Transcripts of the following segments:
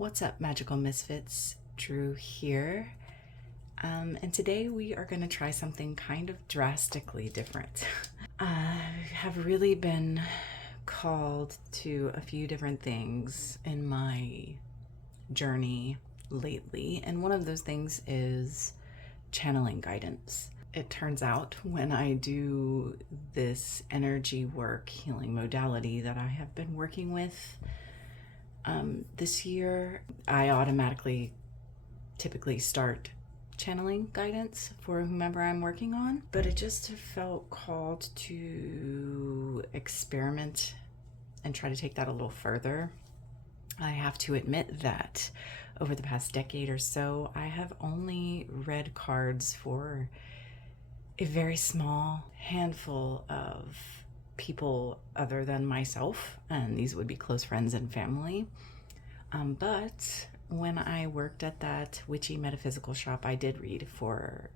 What's up, Magical Misfits? Drew here. And today we are going to try something kind of drastically different. I have really been called to a few different things in my journey lately, and one of those things is channeling guidance. It turns out when I do this energy work healing modality that I have been working with this year, I automatically typically start channeling guidance for whomever I'm working on, but it just felt called to experiment and try to take that a little further. I have to admit that over the past decade or so, I have only read cards for a very small handful of people other than myself, and these would be close friends and family. But when I worked at that witchy metaphysical shop, I did read for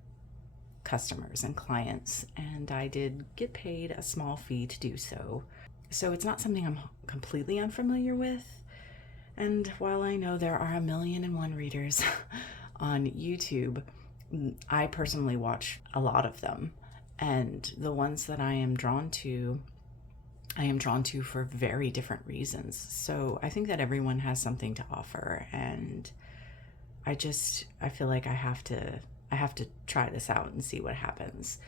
customers and clients, and I did get paid a small fee to do so. So it's not something I'm completely unfamiliar with. And while I know there are 1,000,001 readers on YouTube, I personally watch a lot of them. And the ones that I am drawn to for very different reasons. So I think that everyone has something to offer, and I feel like I have to try this out and see what happens.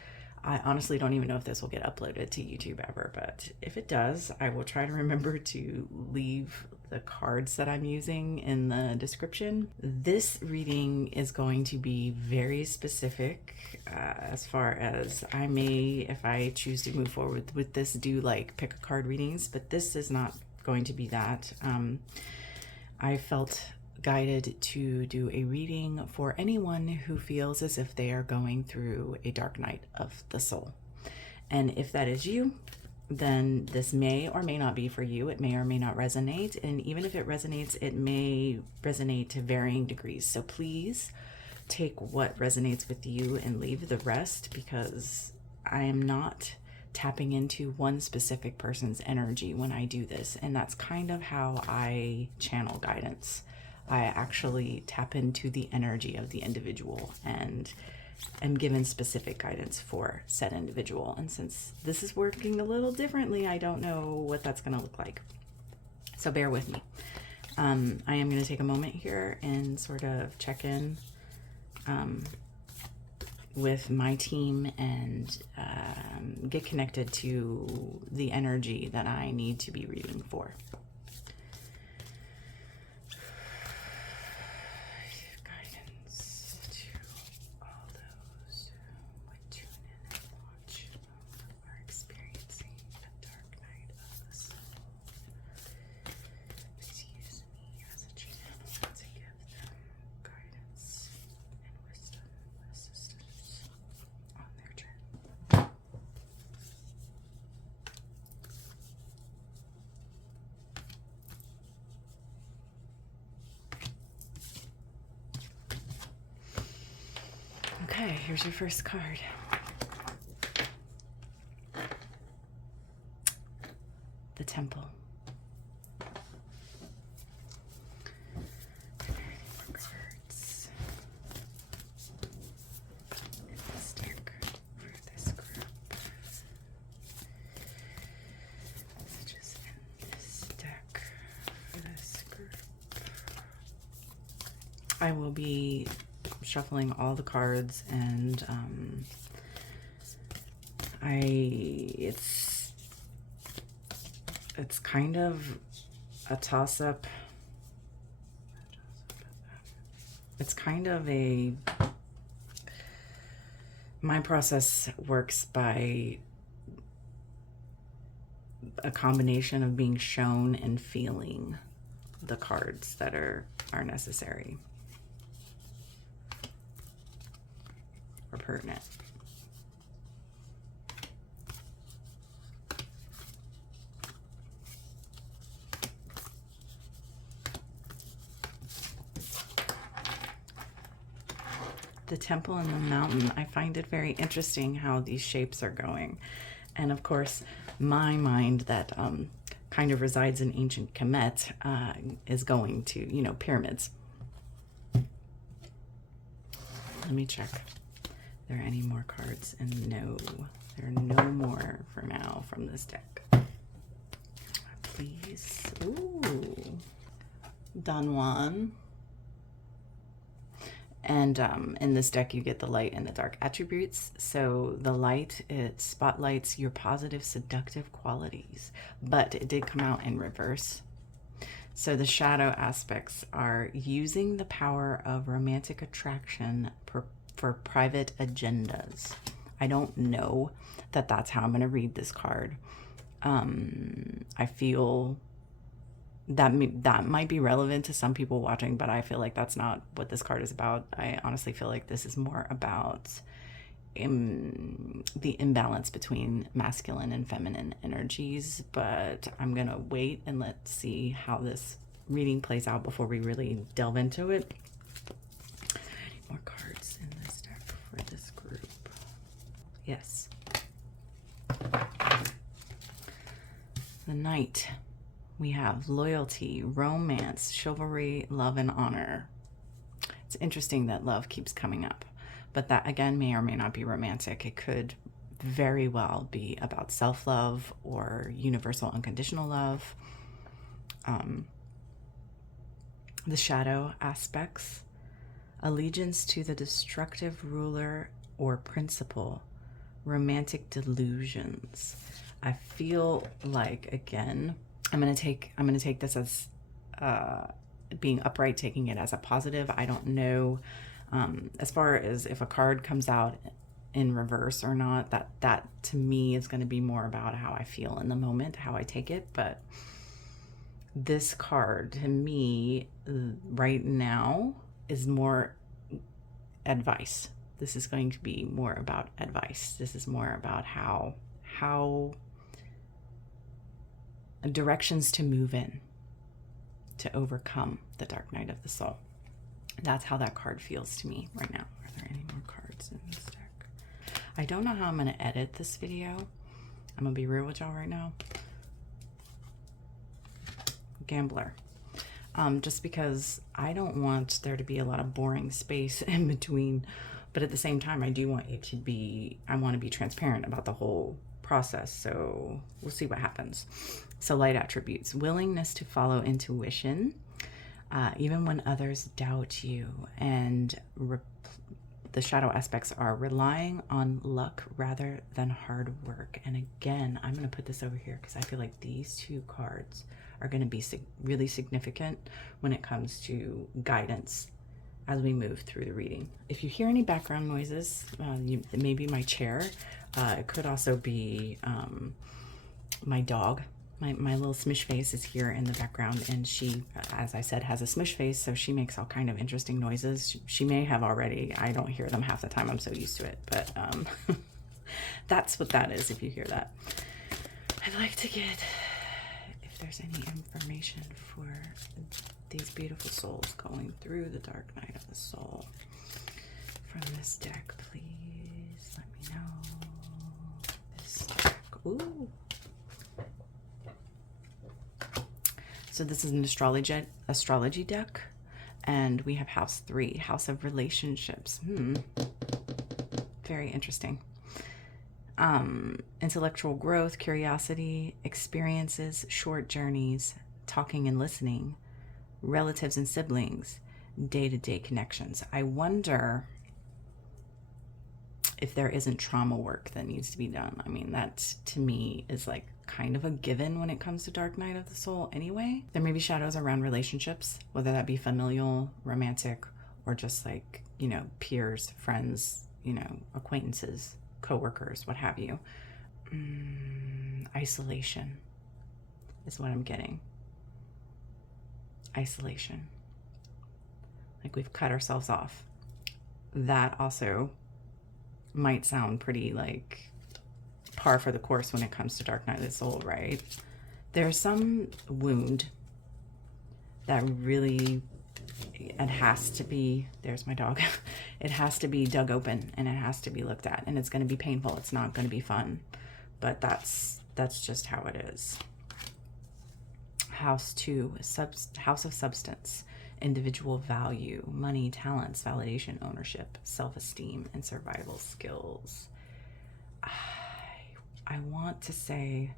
I honestly don't even know if this will get uploaded to YouTube ever, but if it does, I will try to remember to leave the cards that I'm using in the description. This reading is going to be very specific as far as I may, if I choose to move forward with this, do like pick a card readings, but this is not going to be that. I felt guided to do a reading for anyone who feels as if they are going through a dark night of the soul. And if that is you, then this may or may not be for you. It may or may not resonate. And even if it resonates, it may resonate to varying degrees. So please take what resonates with you and leave the rest, because I am not tapping into one specific person's energy when I do this. And that's kind of how I channel guidance. I actually tap into the energy of the individual and am given specific guidance for said individual. And since this is working a little differently, I don't know what that's going to look like. So bear with me. I am going to take a moment here and sort of check in with my team and get connected to the energy that I need to be reading for. Okay, here's your first card. The Temple. Cards in this deck for this group. Messages in this deck for this group. I will be shuffling all the cards, and it's kind of a toss-up. It's kind of my process works by a combination of being shown and feeling the cards that are necessary or pertinent. The temple and the mountain, I find it very interesting how these shapes are going. And of course, my mind that kind of resides in ancient Kemet, is going to, you know, pyramids. Let me check. Are there any more cards? And no, there are no more for now from this deck. Please. Ooh. Don Juan. And in this deck, you get the light and the dark attributes. So the light, it spotlights your positive, seductive qualities, but it did come out in reverse. So the shadow aspects are using the power of romantic attraction for private agendas. I don't know that that's how I'm going to read this card. I feel that might be relevant to some people watching, but I feel like that's not what this card is about. I honestly feel like this is more about the imbalance between masculine and feminine energies, but I'm gonna wait and let's see how this reading plays out before we really delve into it. Are there any more cards in this deck for this group? Yes. The Knight. We have loyalty, romance, chivalry, love, and honor. It's interesting that love keeps coming up, but that again may or may not be romantic. It could very well be about self-love or universal unconditional love. The shadow aspects, allegiance to the destructive ruler or principle, romantic delusions. I feel like, again, I'm gonna take this as being upright, taking it as a positive. I don't know as far as if a card comes out in reverse or not. That to me is going to be more about how I feel in the moment, how I take it. But this card to me right now is more advice. This is going to be more about advice. This is more about how directions to move in to overcome the dark night of the soul. That's how that card feels to me right now. Are there any more cards in this deck? I don't know how I'm going to edit this video. I'm going to be real with y'all right now. Gambler. Just because I don't want there to be a lot of boring space in between, but at the same time, I do want it to be, I want to be transparent about the whole process. So we'll see what happens. So light attributes, willingness to follow intuition, even when others doubt you. And the shadow aspects are relying on luck rather than hard work. And again, I'm going to put this over here because I feel like these two cards are going to be really significant when it comes to guidance as we move through the reading. If you hear any background noises, it may be my chair. It could also be my dog. My little smish face is here in the background, and she, as I said, has a smish face, so she makes all kind of interesting noises. She may have already. I don't hear them half the time. I'm so used to it, but that's what that is if you hear that. I'd like to get, if there's any information for these beautiful souls going through the dark night of the soul from this deck, please let me know. This deck. Ooh. So this is an astrology deck, and we have house 3, house of relationships. Very interesting. Intellectual growth, curiosity, experiences, short journeys, talking and listening, relatives and siblings, day-to-day connections. I wonder if there isn't trauma work that needs to be done. I mean, that to me is like kind of a given when it comes to dark night of the soul anyway. There may be shadows around relationships, whether that be familial, romantic, or just like, you know, peers, friends, you know, acquaintances, coworkers, what have you. Isolation is what I'm getting. Isolation. Like we've cut ourselves off. That also might sound pretty like par for the course when it comes to dark night of the soul, right? There's some wound that really, it has to be, there's my dog, it has to be dug open and it has to be looked at, and it's going to be painful. It's not going to be fun, but that's just how it is. House 2, house of substance, individual value, money, talents, validation, ownership, self-esteem, and survival skills. I want to say,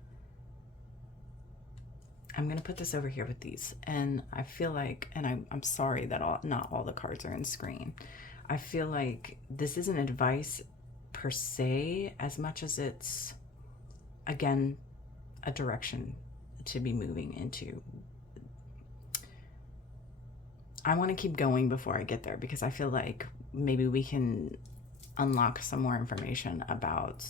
I'm going to put this over here with these. And I feel like, and I'm sorry that not all the cards are in screen. I feel like this isn't advice per se, as much as it's, again, a direction to be moving into. I want to keep going before I get there, because I feel like maybe we can unlock some more information about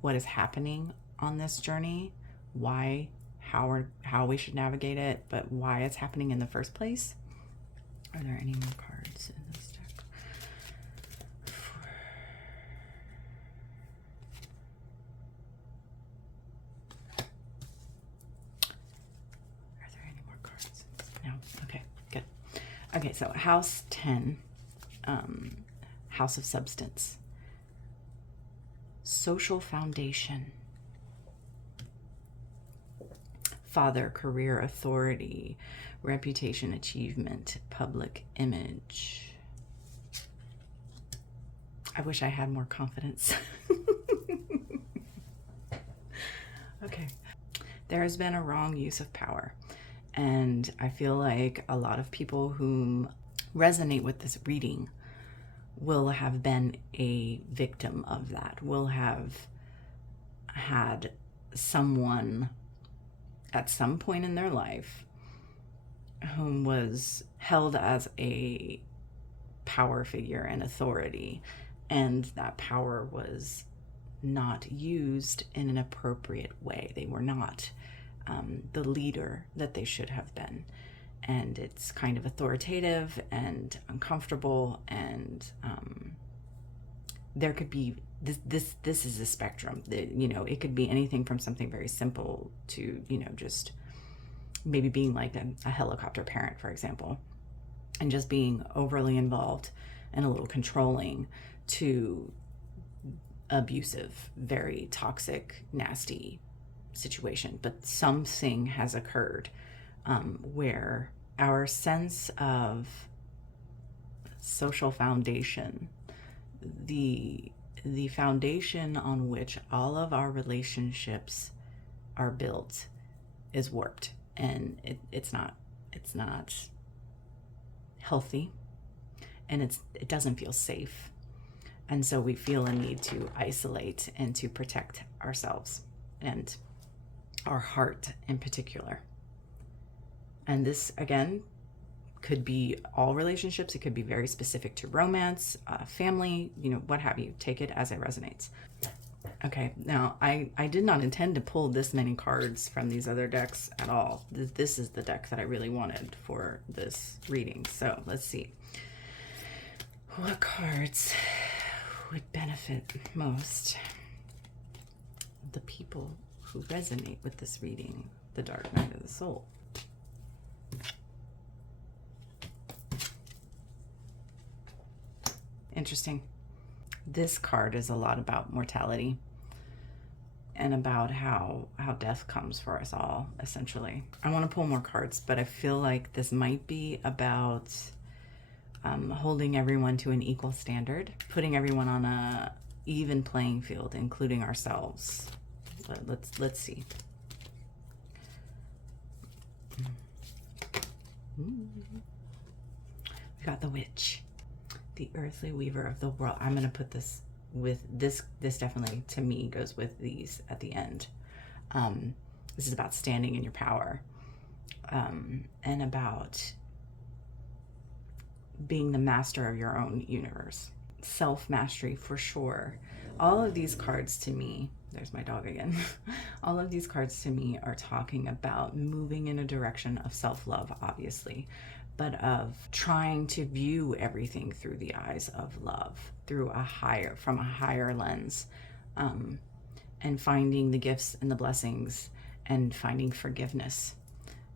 what is happening on this journey, why, how we should navigate it, but why it's happening in the first place. Are there any more cards in this deck? Are there any more cards? No. Okay, good. Okay, so house 10, house of substance, social foundation, father, career, authority, reputation, achievement, public image. I wish I had more confidence. Okay. There has been a wrong use of power. And I feel like a lot of people who resonate with this reading will have been a victim of that, will have had someone at some point in their life whom was held as a power figure and authority, and that power was not used in an appropriate way. They were not the leader that they should have been. And it's kind of authoritative and uncomfortable, and there could be this is a spectrum. It could be anything from something very simple to just maybe being like a helicopter parent, for example, and just being overly involved and a little controlling, to abusive, very toxic, nasty situation. But something has occurred where our sense of social foundation, the foundation on which all of our relationships are built, is warped, and it's not healthy, and it doesn't feel safe. And so we feel a need to isolate and to protect ourselves and our heart in particular. And this, again, could be all relationships. It could be very specific to romance, family, what have you. Take it as it resonates. Okay, now I did not intend to pull this many cards from these other decks at all. This is the deck that I really wanted for this reading. So let's see. What cards would benefit most the people who resonate with this reading? The Dark Night of the Soul. Interesting. This card is a lot about mortality and about how death comes for us all, essentially. I want to pull more cards, but I feel like this might be about holding everyone to an equal standard, putting everyone on a even playing field, including ourselves. Let's see. We got the Witch, the earthly weaver of the world. I'm going to put this with this definitely, to me, goes with these at the end. This is about standing in your power, and about being the master of your own universe. Self-mastery, for sure. All of these cards to me, there's my dog again. All of these cards to me are talking about moving in a direction of self-love, obviously, but of trying to view everything through the eyes of love, from a higher lens, and finding the gifts and the blessings, and finding forgiveness,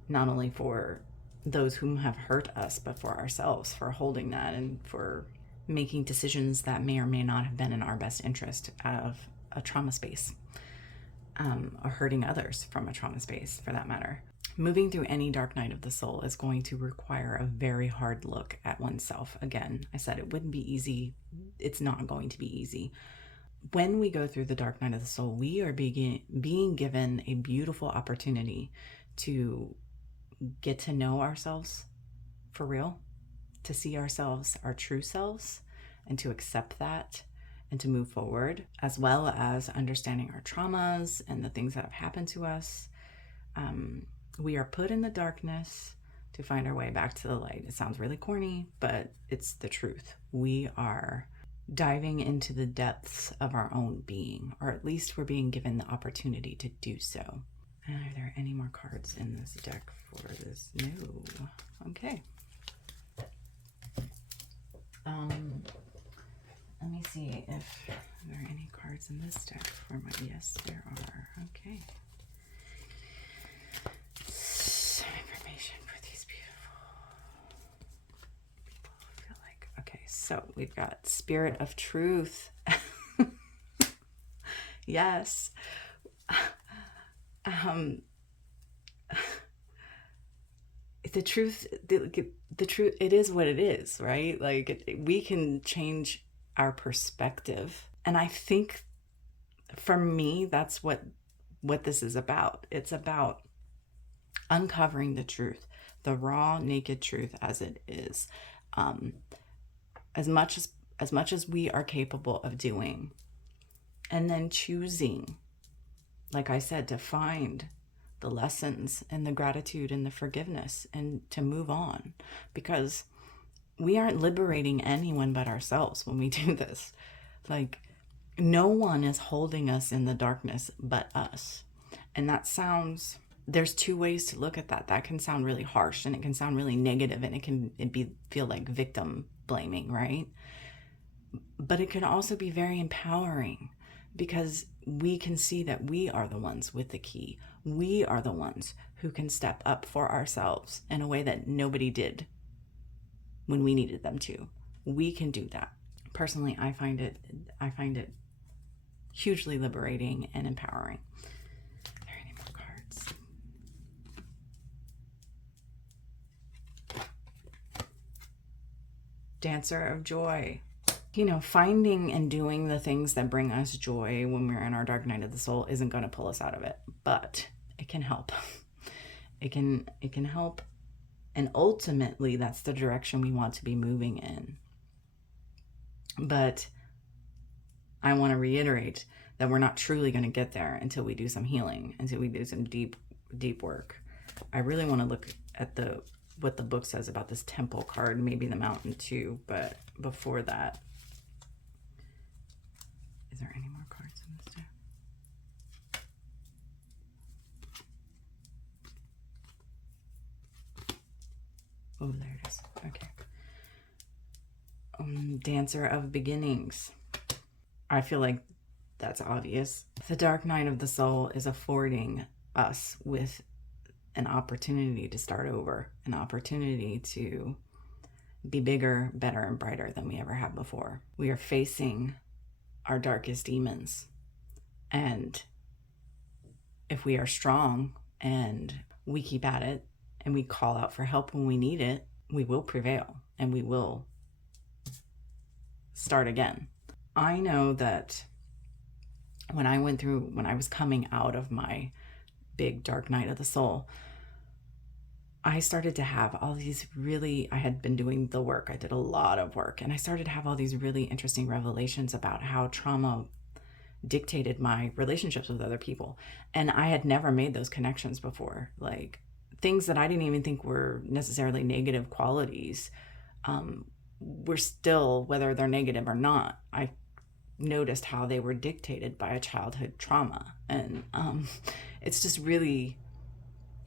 not only for those whom have hurt us, but for ourselves, for holding that, and for making decisions that may or may not have been in our best interest out of a trauma space. or hurting others from a trauma space for that matter. Moving through any dark night of the soul is going to require a very hard look at oneself. Again, I said it wouldn't be easy. It's not going to be easy. When we go through the dark night of the soul, we are being given a beautiful opportunity to get to know ourselves for real, to see ourselves, our true selves, and to accept that and to move forward, as well as understanding our traumas and the things that have happened to us. We are put in the darkness to find our way back to the light. It sounds really corny, but it's the truth. We are diving into the depths of our own being, or at least we're being given the opportunity to do so. Are there any more cards in this deck for this? No. Okay. Let me see if there are any cards in this deck for my... Yes, there are. Okay. Some information for these beautiful people, I feel like. Okay, so we've got Spirit of Truth. Yes. The truth, the truth, it is what it is, right? Like we can change our perspective. And I think for me, that's what this is about. It's about uncovering the truth, the raw, naked truth as it is, as much as we are capable of doing, and then choosing, like I said, to find the lessons and the gratitude and the forgiveness and to move on, because we aren't liberating anyone but ourselves when we do this. Like no one is holding us in the darkness but us. And that sounds, there's two ways to look at that. That can sound really harsh and it can sound really negative and it can feel like victim blaming, right? But it can also be very empowering, because we can see that we are the ones with the key. We are the ones who can step up for ourselves in a way that nobody did when we needed them to. We can do that. Personally, I find it hugely liberating and empowering. Are there any more cards? Dancer of Joy. You know, finding and doing the things that bring us joy when we're in our dark night of the soul isn't going to pull us out of it, but it can help. It can help. And ultimately, that's the direction we want to be moving in. But I want to reiterate that we're not truly going to get there until we do some healing, until we do some deep work. I really want to look at what the book says about this temple card, maybe the mountain too, but before that, is there any more cards in this deck? Oh, there it is. Okay. Dancer of Beginnings. I feel like that's obvious. The dark night of the soul is affording us with an opportunity to start over, an opportunity to be bigger, better, and brighter than we ever have before. We are facing our darkest demons. And if we are strong and we keep at it and we call out for help when we need it, we will prevail and we will start again. I know that when I was coming out of my big dark night of the soul, I started to have all these I had been doing the work. I did a lot of work, and I started to have all these really interesting revelations about how trauma dictated my relationships with other people. And I had never made those connections before. Like things that I didn't even think were necessarily negative qualities, were still, whether they're negative or not, I noticed how they were dictated by a childhood trauma. And it's just really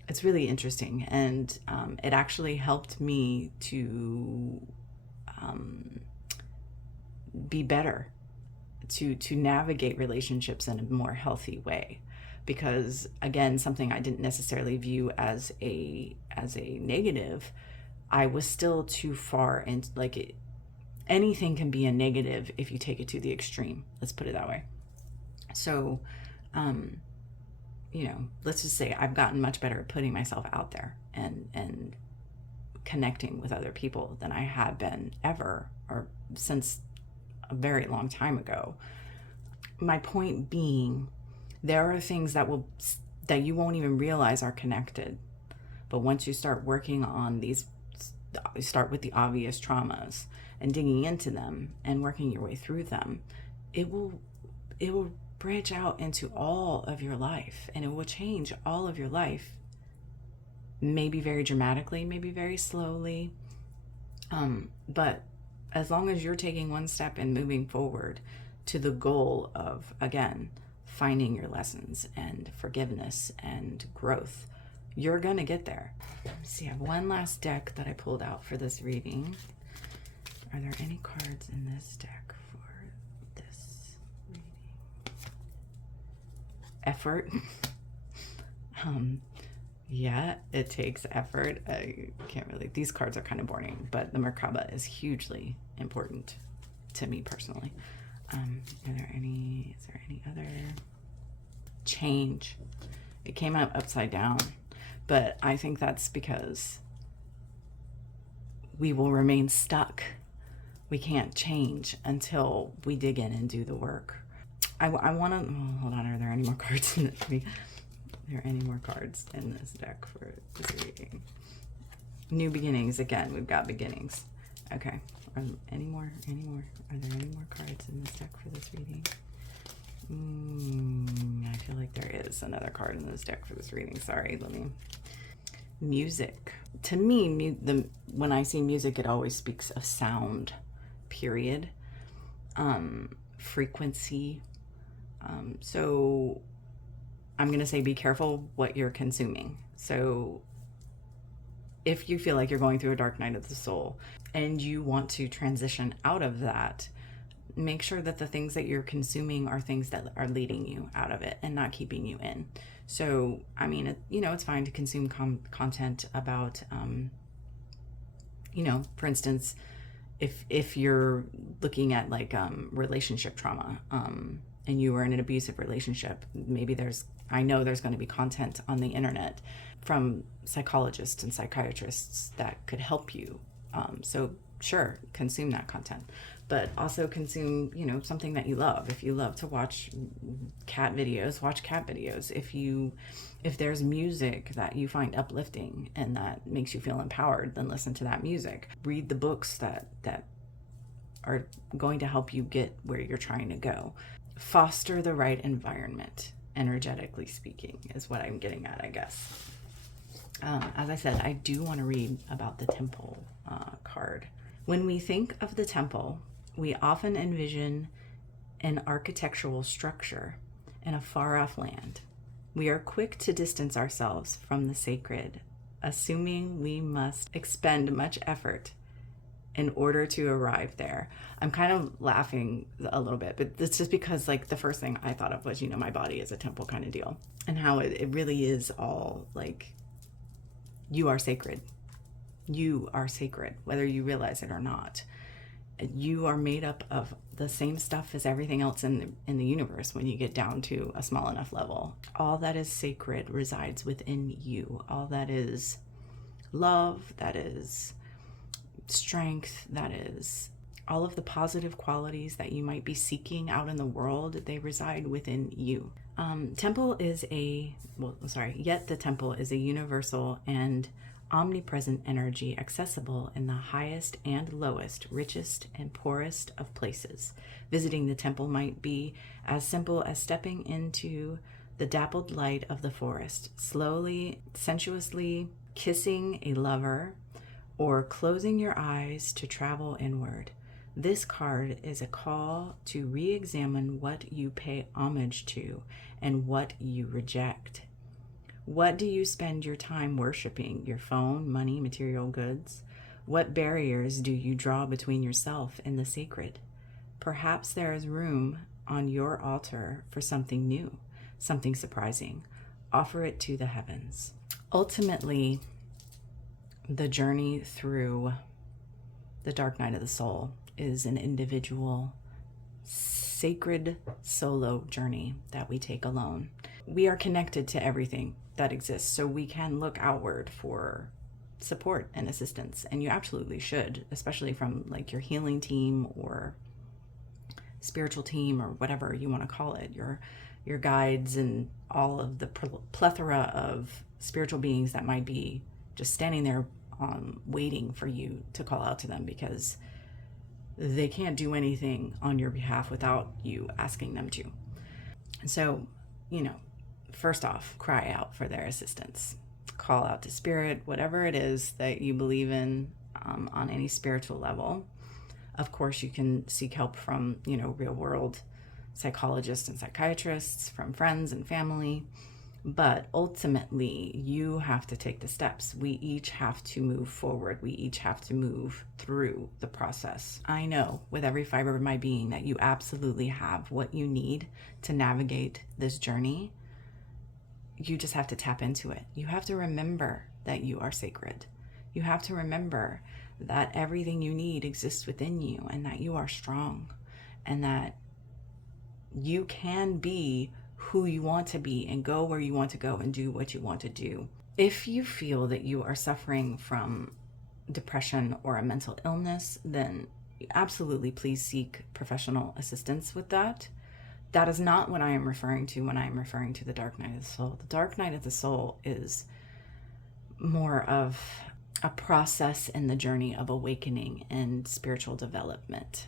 interesting. And it actually helped me to be better, to navigate relationships in a more healthy way. Because again, something I didn't necessarily view as a negative, I was still too far, and like anything can be a negative if you take it to the extreme. Let's put it that way. So let's just say I've gotten much better at putting myself out there and connecting with other people than I have been ever, or since a very long time ago. My point being, there are things that you won't even realize are connected. But once you start working on these, start with the obvious traumas and digging into them and working your way through them, it will branch out into all of your life, and it will change all of your life. Maybe very dramatically, maybe very slowly. But as long as you're taking one step and moving forward to the goal of, again, finding your lessons and forgiveness and growth, you're going to get there. Let's see, I have one last deck that I pulled out for this reading. Are there any cards in this deck for this reading? Effort. Yeah, it takes effort. I can't really, these cards are kind of boring, but the Merkaba is hugely important to me personally. Is there any other? Change. It came out upside down, but I think that's because we will remain stuck. We can't change until we dig in and do the work. I want to, hold on, are there any more cards in this? Are there any more cards in this deck for this reading? New beginnings. Again, we've got beginnings. Okay. Any more? Are there any more cards in this deck for this reading? I feel like there is another card in this deck for this reading. Sorry, music. To me, when I see music, it always speaks of sound, period. Frequency. So I'm going to say be careful what you're consuming. So if you feel like you're going through a dark night of the soul and you want to transition out of that, make sure that the things that you're consuming are things that are leading you out of it and not keeping you in. So, I mean, it's fine to consume content about, for instance, if you're looking at like relationship trauma, and you were in an abusive relationship, maybe I know there's going to be content on the internet from psychologists and psychiatrists that could help you. So sure, consume that content, but also consume, something that you love. If you love to watch cat videos, watch cat videos. If there's music that you find uplifting and that makes you feel empowered, then listen to that music. Read the books that are going to help you get where you're trying to go. Foster the right environment, energetically speaking, is what I'm getting at, I guess. As I said, I do want to read about the temple card. When we think of the temple, we often envision an architectural structure in a far-off land. We are quick to distance ourselves from the sacred, assuming we must expend much effort in order to arrive there. I'm kind of laughing a little bit, but it's just because like the first thing I thought of was, my body is a temple kind of deal, and how it really is all like, you are sacred. You are sacred, whether you realize it or not. You are made up of the same stuff as everything else in the universe when you get down to a small enough level. All that is sacred resides within you. All that is love, that is strength, that is all of the positive qualities that you might be seeking out in the world, they reside within you. Yet the temple is a universal and omnipresent energy, accessible in the highest and lowest, richest and poorest of places. Visiting the temple might be as simple as stepping into the dappled light of the forest, slowly, sensuously kissing a lover, or closing your eyes to travel inward. This card is a call to re-examine what you pay homage to and what you reject. What do you spend your time worshiping? Your phone, money, material goods? What barriers do you draw between yourself and the sacred? Perhaps there is room on your altar for something new, something surprising. Offer it to the heavens. Ultimately, the journey through the dark night of the soul is an individual, sacred solo journey that we take alone. We are connected to everything that exists, so we can look outward for support and assistance, and you absolutely should, especially from like your healing team or spiritual team or whatever you want to call it, your guides and all of the plethora of spiritual beings that might be just standing there waiting for you to call out to them, because they can't do anything on your behalf without you asking them to. So, first off, cry out for their assistance. Call out to spirit, whatever it is that you believe in on any spiritual level. Of course, you can seek help from, real world psychologists and psychiatrists, from friends and family. But ultimately, you have to take the steps. We each have to move forward. We each have to move through the process. I know with every fiber of my being that you absolutely have what you need to navigate this journey. You just have to tap into it. You have to remember that you are sacred. You have to remember that everything you need exists within you, and that you are strong, and that you can be who you want to be and go where you want to go and do what you want to do. If you feel that you are suffering from depression or a mental illness, then absolutely please seek professional assistance with that. That is not what I am referring to when I am referring to the dark night of the soul. The dark night of the soul is more of a process in the journey of awakening and spiritual development.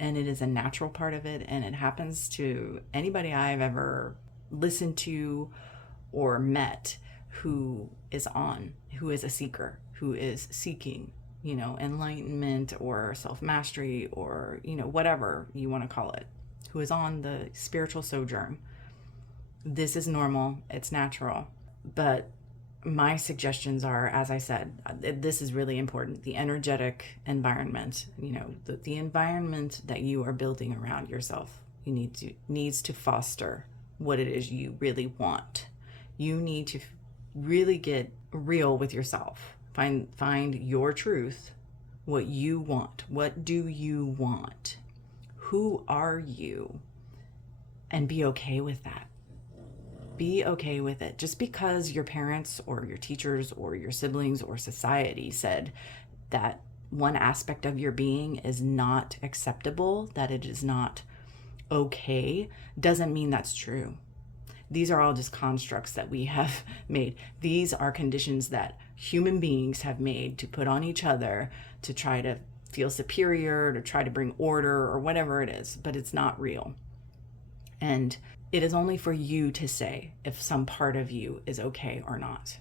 And it is a natural part of it, and it happens to anybody I've ever listened to or met who is a seeker, who is seeking, enlightenment or self-mastery or, whatever you want to call it, who is on the spiritual sojourn. This is normal, it's natural, but my suggestions are, as I said, this is really important. The energetic environment, the environment that you are building around yourself, needs to foster what it is you really want. You need to really get real with yourself. Find your truth, what you want. What do you want? Who are you? And be okay with that. Be okay with it. Just because your parents or your teachers or your siblings or society said that one aspect of your being is not acceptable, that it is not okay, doesn't mean that's true. These are all just constructs that we have made. These are conditions that human beings have made to put on each other to try to feel superior, to try to bring order or whatever it is, but it's not real. And it is only for you to say if some part of you is okay or not.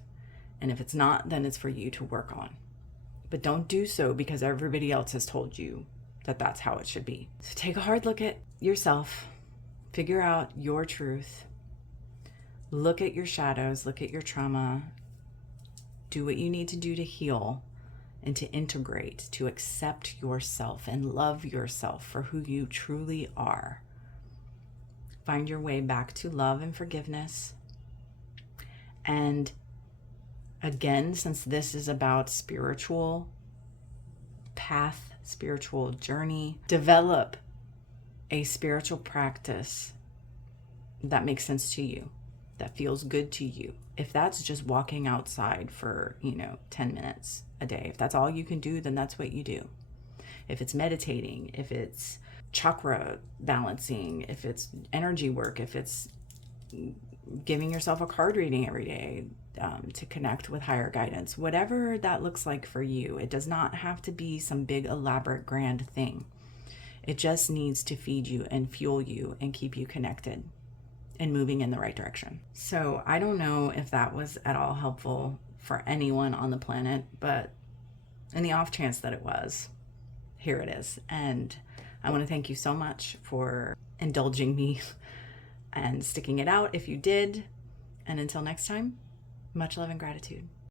And if it's not, then it's for you to work on. But don't do so because everybody else has told you that that's how it should be. So take a hard look at yourself, figure out your truth, look at your shadows, look at your trauma, do what you need to do to heal and to integrate, to accept yourself and love yourself for who you truly are. Find your way back to love and forgiveness. And again, since this is about spiritual path, spiritual journey, develop a spiritual practice that makes sense to you, that feels good to you. If that's just walking outside for, 10 minutes a day, if that's all you can do, then that's what you do. If it's meditating, if it's chakra balancing, if it's energy work, if it's giving yourself a card reading every day to connect with higher guidance, whatever that looks like for you, it does not have to be some big elaborate grand thing. It just needs to feed you and fuel you and keep you connected and moving in the right direction. So I don't know if that was at all helpful for anyone on the planet, but in the off chance that it was, here it is. And I want to thank you so much for indulging me and sticking it out if you did. And until next time, much love and gratitude.